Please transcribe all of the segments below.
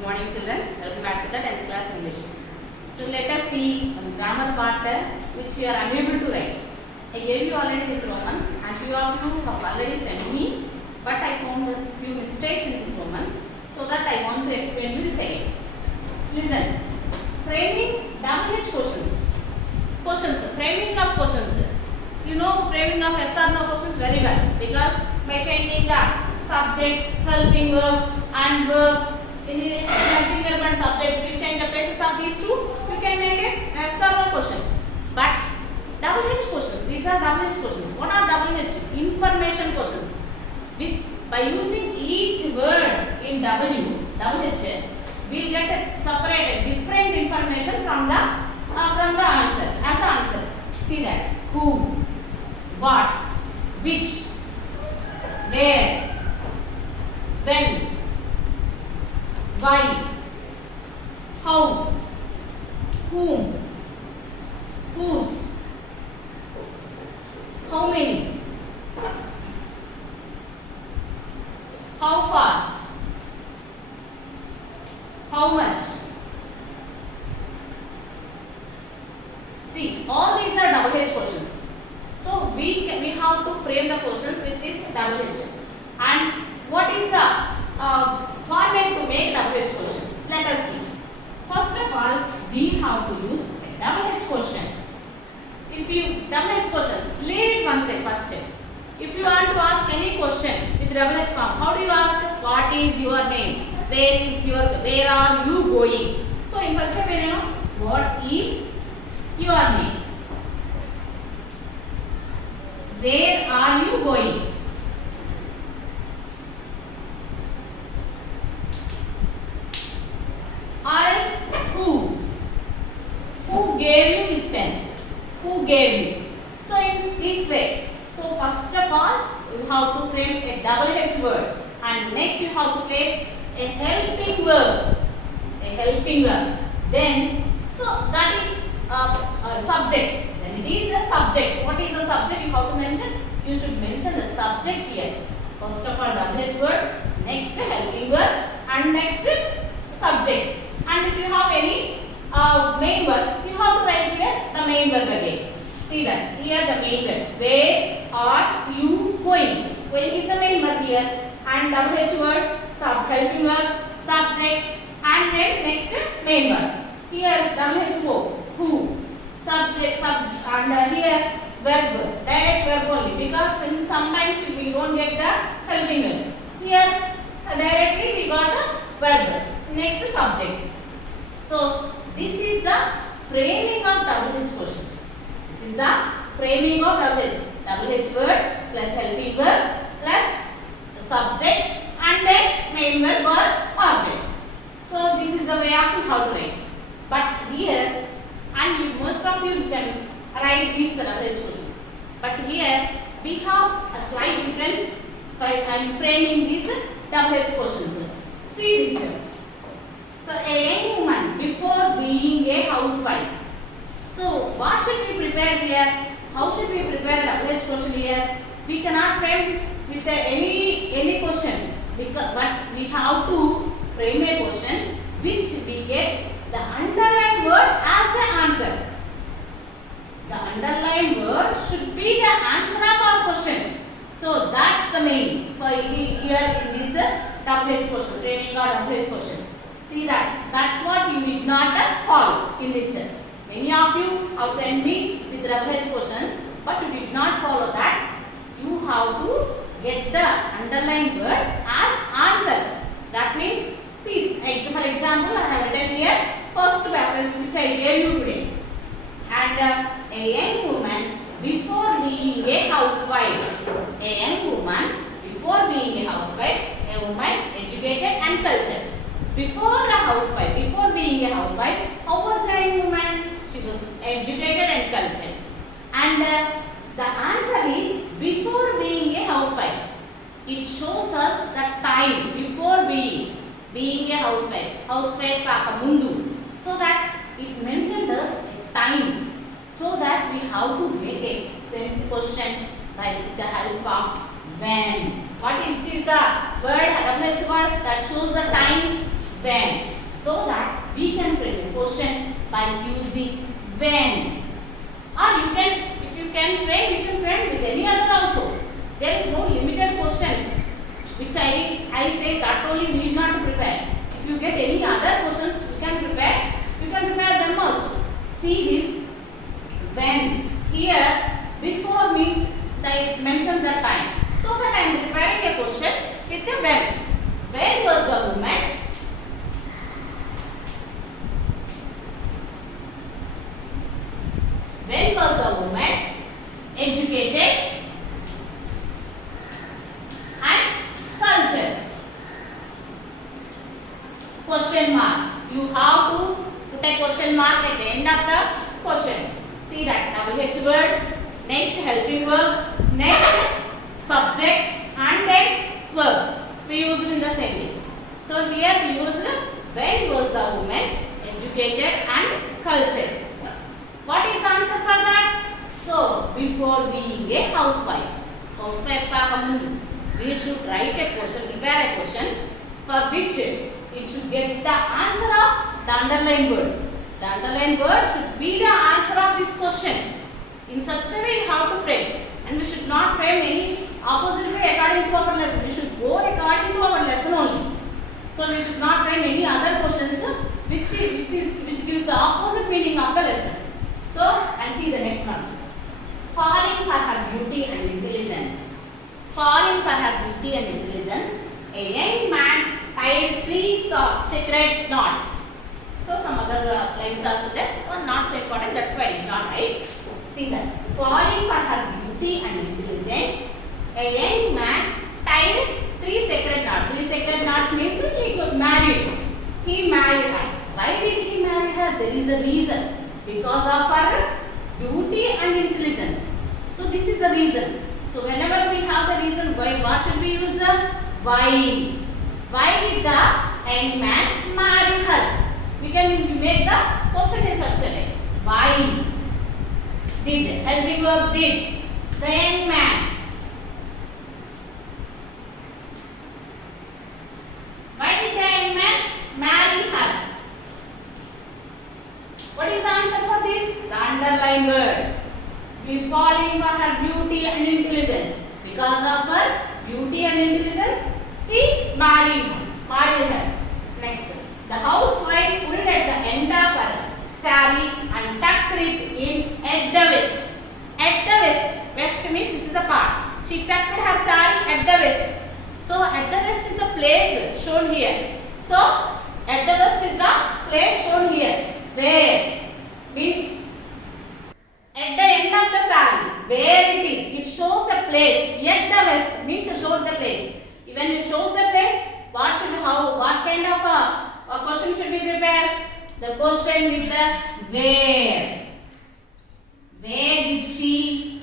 Good morning children, welcome back to the 10th class English. So let us see one grammar part which you are unable to write. I gave you already this Roman and few of you have already sent me, but I found a few mistakes in this Roman, so that I want to explain you this again. Listen, framing WH questions. Framing of questions. You know framing of yes or no questions very well, because by changing the subject, helping verb and verb, in the helping verb and subject, if you change the places of these two, you can make it yes or no question. But WH questions, these are WH questions. What are WH? Information questions. By using each word in WH, we will get separated different information from the answer, as the answer. See that. Who, what, which, where, when, why, how, whom, whose, how many, how far, how much. See, all these are WH questions. So we have to frame the questions with this WH. And what is the format to make WH question? Let us see. First of all, we have to use a WH question. If you WH question, leave it one side first. If you want to ask any question with WH form, how do you ask? What is your name? Where are you going? So in such a way, you know, what is your name? Where are you going? Or else who? Who gave you this pen? Who gave you? So in this way. So first of all, you have to frame a WH word, and next you have to place a helping verb. Then, so that is a subject. Then it is a subject. What is a subject? You have to mention. You should mention the subject here. First of all, WH word, next helping verb, and next subject. And if you have any main verb, you have to write here the main verb again. See that here the main verb. Where are you going? Going is the main verb here, and WH word, helping verb, subject, and then next main verb. Here WHO, who, subject, and here verb, direct verb only, because sometimes we don't get the helping verbs. Here directly we got the verb. Next subject. So this is the framing of WH questions. This is the framing of WH word plus helping verb plus subject and then main verb or object. So this is the way of how to write. But here, and most of you can write these WH questions. But here we have a slight difference by framing these WH questions. See this. So a young woman before being a housewife. So what should we prepare here? How should we prepare a WH question here? We cannot frame with any question, but we have to frame a question which we get the underlined word as an answer. The underlined word should be the answer of our question. So that's the main for here in this WH question, framing or WH question. See that. That's what you did not follow in this. Many of you have sent me with WH questions, but you did not follow that. You have to get the underlined word as answer. That means, see, for example, I have written here first passage which I gave you today. And a young woman before being a housewife. A young woman before being a housewife, a woman educated and cultured. Before the housewife, before being a housewife, how was the young woman? She was educated and cultured. And the answer is before being a housewife. It shows us the time before being a housewife. Housewife kaka mundu. So that it mentioned us a time. So that we have to make a same question by the help of when. What is the word WH word that shows the time when. when. Or you can, if you can frame, you can frame with any other also. There is no limited question which I say that only need not to prepare. If you get any other questions you can prepare them also. See this, when. Here before means they mention the time. So that I am preparing a question with the when. When was the woman? When was the woman educated and cultured? Question mark. You have to put a question mark at the end of the question. See that WH word, next helping verb, next subject and then verb. We used in the same way. So here we used when was the woman educated and cultured. What is the answer for that? So before being a housewife we should write a question, prepare a question for which it should get the answer of the underlined word. The underlined word should be the answer of this question. In such a way you have to frame, and we should not frame any opposite way according to our lesson. We should go according to our lesson only. So we should not frame any other questions which gives the opposite meaning of the lesson. So, and see the next one. Falling for her beauty and intelligence. Falling for her beauty and intelligence, a young man tied 3 sacred knots. So some other lines also there, or not so important, that's why I did not write. See that. Falling for her beauty and intelligence, a young man tied 3 sacred knots. 3 sacred knots means he was married. He married her. Why did he marry her? There is a reason. Because of her beauty and intelligence. So this is the reason. So whenever we have the reason, why, what should we use? Why? Why did the young man marry her? We can make the question in such a way. Why did, helping verb did, the young man. Why did the young man marry her? What is the answer for this? The underlined word. We falling for her beauty and intelligence. Because of her beauty and intelligence, he married her. Next, the housewife pulled at the end of her saree and tucked it in at the waist. At the waist. Waist means this is the part. She tucked her saree at the waist. So at the waist is the place shown here. So at the waist is the place shown here. Where means at the end of the saree, where it is, it shows a place. At the waist means it shows the place. When it shows the place, what kind of a question should we prepare? The question with the where. Where did she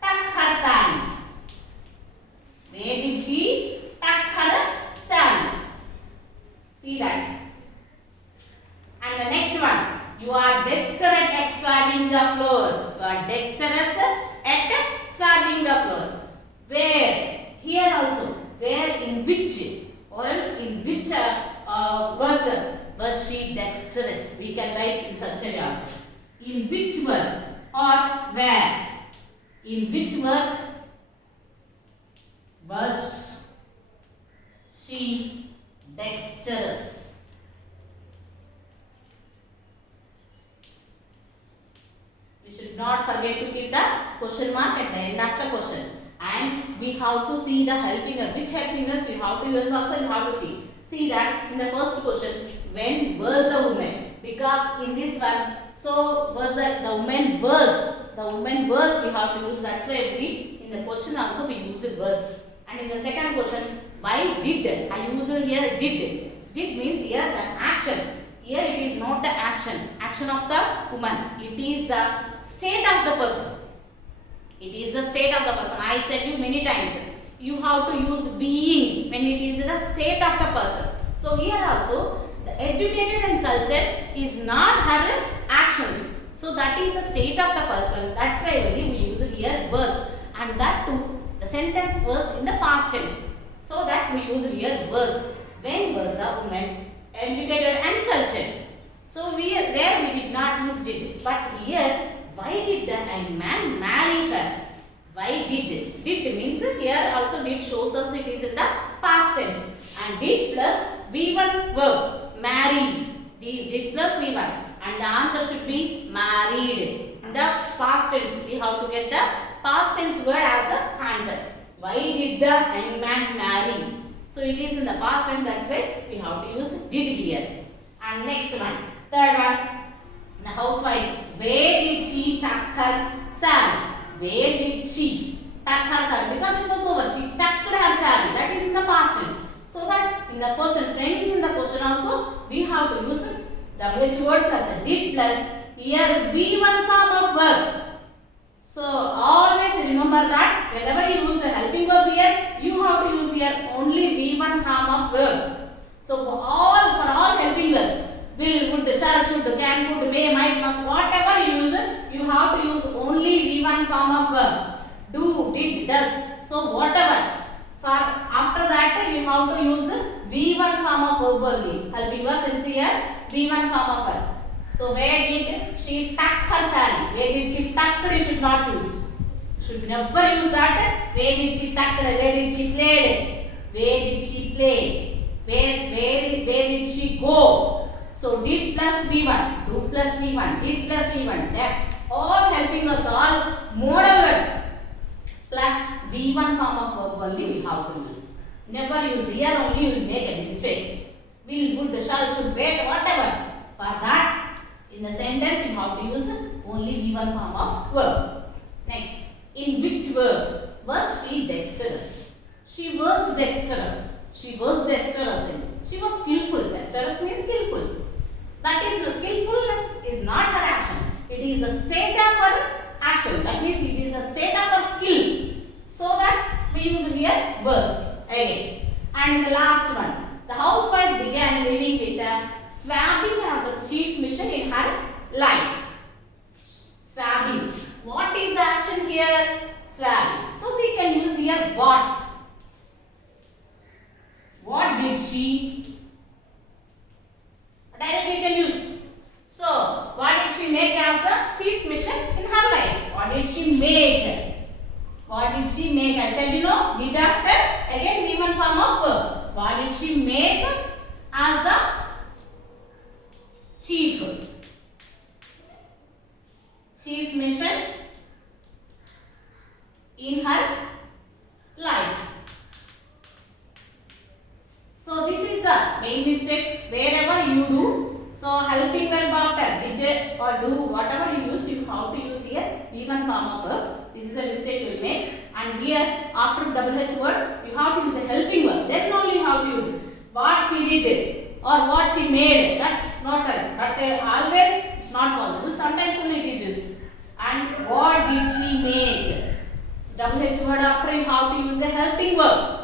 tuck her saree? Where did she tuck her saree? See that. And the next one, you are dexterous at swabbing the floor. You are dexterous at swabbing the floor. Where? Here also. Where, in which, or else in which work was she dexterous? We can write in such a way also. In which work or where? In which work was she dexterous? We should not forget to keep the question mark at the end of the question. And we have to see the helping verb. Which helping verbs we have to use also, you have to see. See that in the first question, when was the woman? Because in this one, so was the woman was. The woman was we have to use. That's why we in the question also we use it was. And in the second question, why did? I use here did. Did means here the action. Here it is not the action of the woman. It is the state of the person. It is the state of the person. I said you many times. You have to use being when it is the state of the person. So here also the educated and cultured is not her actions. So that is the state of the person. That's why only we use here was. And that too the sentence was in the past tense. So that we use here was. When was the woman educated and cultured? So So there we did not use did. But here, why did the young man marry her? Why did? Did means here also did shows us it is in the past tense. And did plus V1 verb. Marry. Did plus V1. And the answer should be married. In the past tense, we have to get the past tense word as an answer. Why did the young man marry? So it is in the past tense, that's why we have to use did here. And next one, third one, the housewife. Where did she tuck her saree? Where did she tuck her saree? Because it was over, she tucked her saree. That is in the past tense. So that in the question, framing in the question also, we have to use WH word plus a did plus here V1 form of verb. So always remember that whenever you use a helping verb here, you have to use here only V1 form of verb. So for all helping verbs, will, would, shall, should, can, could, may, might, must, whatever you use, you have to use only V1 form of verb. Do, did, does. So whatever. For after that, you have to use V1 form of verb only. Helping verb is here V1 form of verb. So where did she tuck her saree? Where did she tuck? You should not use. Should never use that. Where did she tuck? Where did she play? Where did she play? Where did she go? So did plus V1, do plus V1, did plus V1. That all helping verbs, all modal verbs plus V1 form of verb only we have to use. Never use here only you will make a mistake. Will, would, shall, should, wait, whatever. For that, in the sentence you have to use only V1 form of verb. Next, in which verb was she dexterous? She was dexterous. She was dexterous. She was skillful. Dexterous means skillful. That is, the skillfulness is not her action. It is the state of her action. That means it is the state of her skill. So that we use here was again. And in the last one, the housewife began living with swabbing as a chief mission in her life. Swabbing. What is the action here? Swabbing. So we can use here what. What did she? Directly you can use. So what did she make as a chief mission in her life? What did she make? What did she make? I said, you know, did after again V1 form of verb. What did she make as a chief mission in her life? So this is the main mistake wherever you do. So helping verb after did or do whatever you use, you have to use here V1 form of verb. This is a mistake you will make. And here after WH word, you have to use a helping verb. Then only you have to use what she did or what she made. That's not right. But always it's not possible. Sometimes only it is used. And what did she make? WH word after you have to use a helping verb.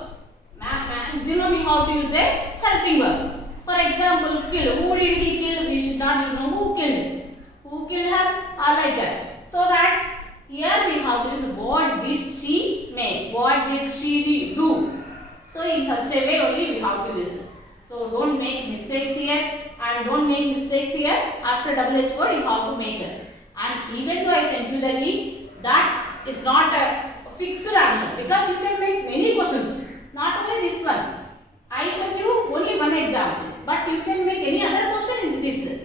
Maximum you have to use a helping verb. For example, kill. Who did he kill? We should not use who killed. Who killed her? Or like that. So that here we have to use what did she make? What did she do? So in such a way only we have to use it. So don't make mistakes here and don't make mistakes here. After WH word you have to make it. And even though I sent you the link, that is not a fixed answer because you can make many questions. Not only this one. I sent you only one example. But you can make any other question in this.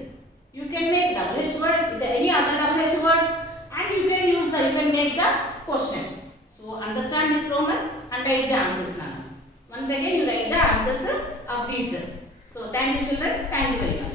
You can make WH word with any other WH words and you can use you can make the question. So understand this Roman and write the answers now. Once again you write the answers of these. So thank you children. Thank you very much.